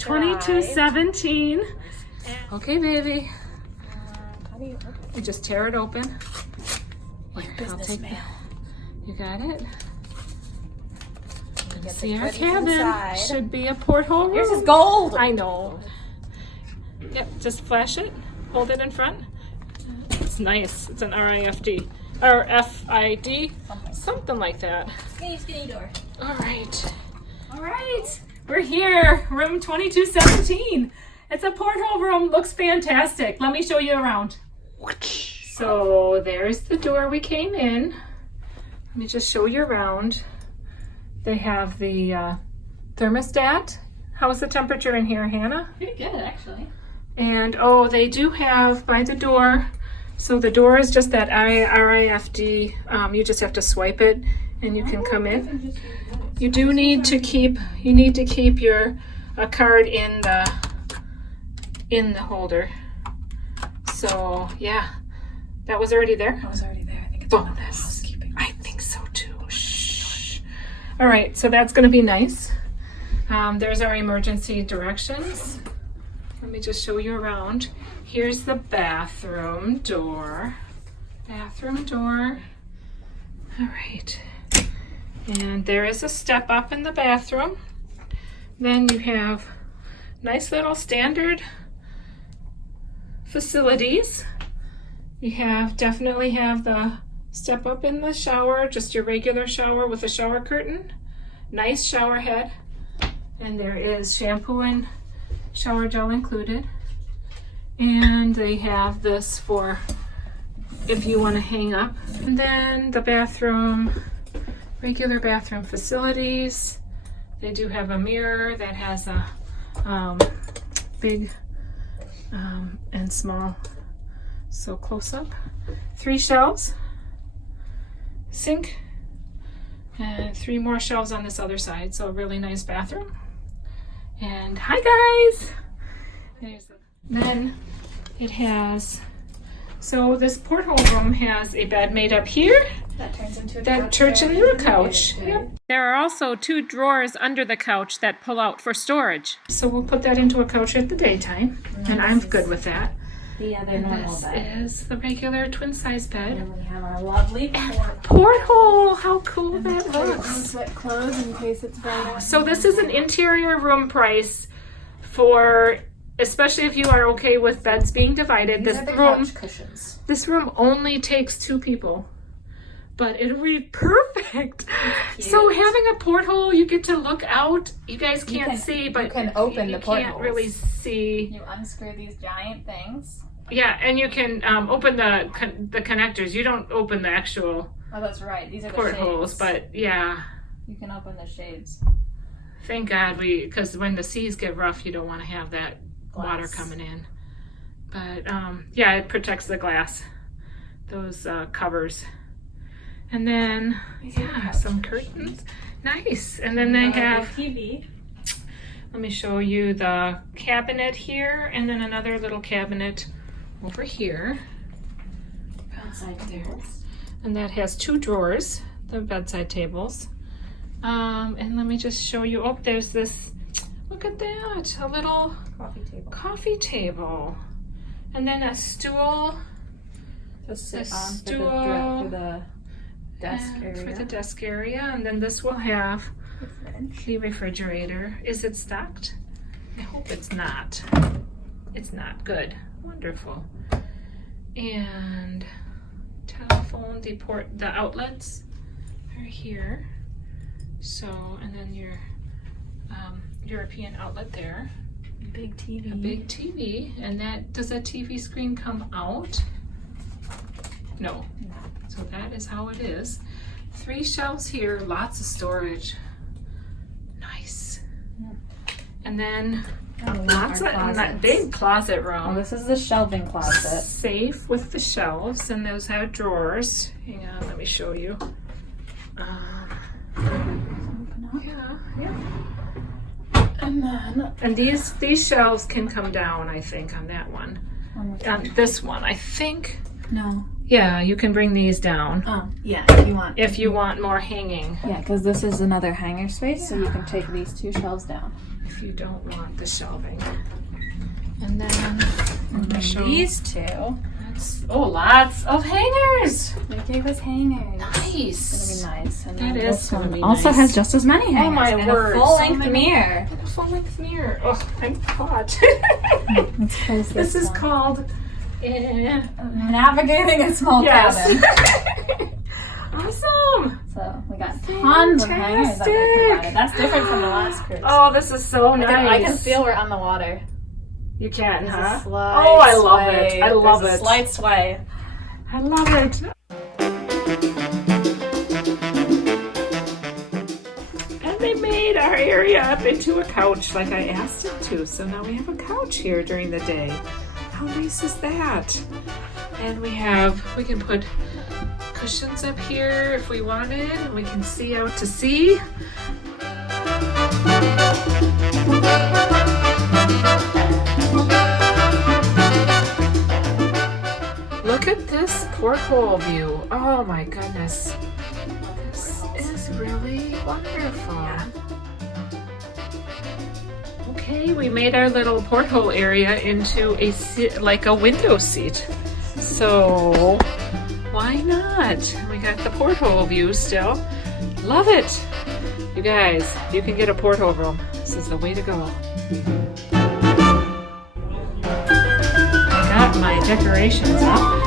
2217. Okay, baby. How do you open it? You just tear it open. Like business mail. You got it? Get See, the our goodies cabin inside. should be a porthole room. Yours is gold. I know. Yep, just flash it. Hold it in front. It's nice. It's an RIFD. Or FID. Something like that. Skinny door. All right. All right. We're here. Room 2217. It's a porthole room. Looks fantastic. Let me show you around. So there's the door we came in. Let me just show you around. They have the thermostat. How's the temperature in here, Hannah? Pretty good, actually. And oh, they do have by the door. So the door is just that RIFD. You just have to swipe it, and you can come in. You do need to keep. You need to keep your card in the holder. So yeah, that was already there. I was already there. I think it's Bonus. housekeeping. I think so too. Shh. All right, so that's going to be nice. There's our emergency directions. Let me just show you around. Here's the bathroom door. Bathroom door. All right. And there is a step up in the bathroom. Then you have nice little standard facilities. You definitely have the step up in the shower, just your regular shower with a shower curtain. Nice shower head. And there is shampoo and shower gel included. And they have this for if you want to hang up. And then the bathroom, regular bathroom facilities. They do have a mirror that has a big and small, so close up. 3 shelves, sink, and 3 more shelves on this other side. So a really nice bathroom. And hi guys! Then it has, so this porthole room has a bed made up here. That turns into a That turns into a couch. Yep. There are also 2 drawers under the couch that pull out for storage. So we'll put that into a couch at the daytime, and I'm good with that. The other And normal this bed. is the regular twin size bed. And we have our lovely Porthole! How cool that looks. Wet clothes in case it's bright out. So this is an interior room price for, especially if you are okay with beds being divided. These are the couch cushions. This room only takes 2 people, but it'll be perfect. So having a porthole, you get to look out. You guys can't see, but you can open you the portholes. can't really see. You unscrew these giant things. Yeah, and you can open the connectors. You don't open the actual Oh, that's right. These are portholes, the shades. but yeah. You can open the shades. Thank God because when the seas get rough, you don't want to have that water Glass. coming in. But yeah, it protects the glass, those covers. And then, yeah, some curtains. Nice. And then they have, TV. let me show you the cabinet here, and then another little cabinet over here. Bedside tables. And that has 2 drawers, the bedside tables. And let me just show you, oh, there's this, look at that, a little coffee table. And then a stool. To sit A on stool. for the desk area. For the desk area. And then this will have The fridge. the refrigerator. Is it stocked? I hope it's not. It's not. Good. Wonderful. And telephone, the outlets are here. So, and then your European outlet there. Big TV. A big TV. And does that TV screen come out? No. So that is how it is. 3 shelves here, lots of storage. Nice. And then lots of that big closet room. Oh, this is the shelving closet. Safe with the shelves, and those have drawers. Hang on, let me show you. Yeah. And these shelves can come down, I think, on that one. On this one, I think. No. Yeah, you can bring these down. Oh, yeah, if you want. More hanging. Yeah, because this is another hanger space, so you can take these 2 shelves down. if you don't want the shelving. And then I'm gonna show These two. lots of hangers. We gave us hangers. Nice. It's gonna be nice. And That then is this gonna one be also nice. has just as many hangers. Oh my and word. a full-length So many. mirror. A full-length mirror. Oh, I'm hot. Let's close This is one. called Navigating a Small Cabin. Awesome. So we got tons of hangers that we provided. That's different from the last cruise. Oh, this is so nice. I can feel we're on the water. You can, There's huh? a slight Oh, I love sway. it. I love There's it. a slight sway. I love it. And they made our area up into a couch like I asked it to. So now we have a couch here during the day. How nice is that? And we can put cushions up here if we wanted, and we can see out to sea. Look at this porthole view. Oh my goodness. This is really wonderful. Okay, we made our little porthole area into like a window seat. So why not? We got the porthole view still. Love it. You guys, you can get a porthole room. This is the way to go. I got my decorations up.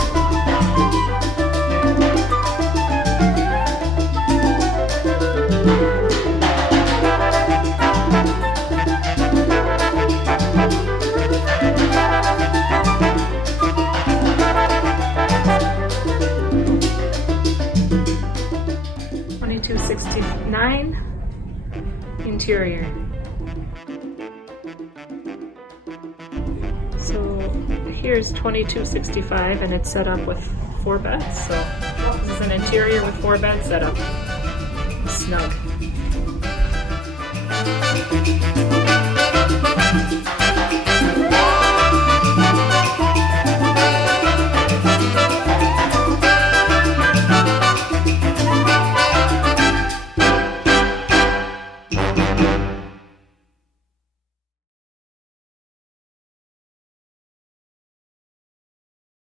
$22.69 interior. So here's $22.65 and it's set up with 4 beds. So this is an interior with 4 beds set up. Snug.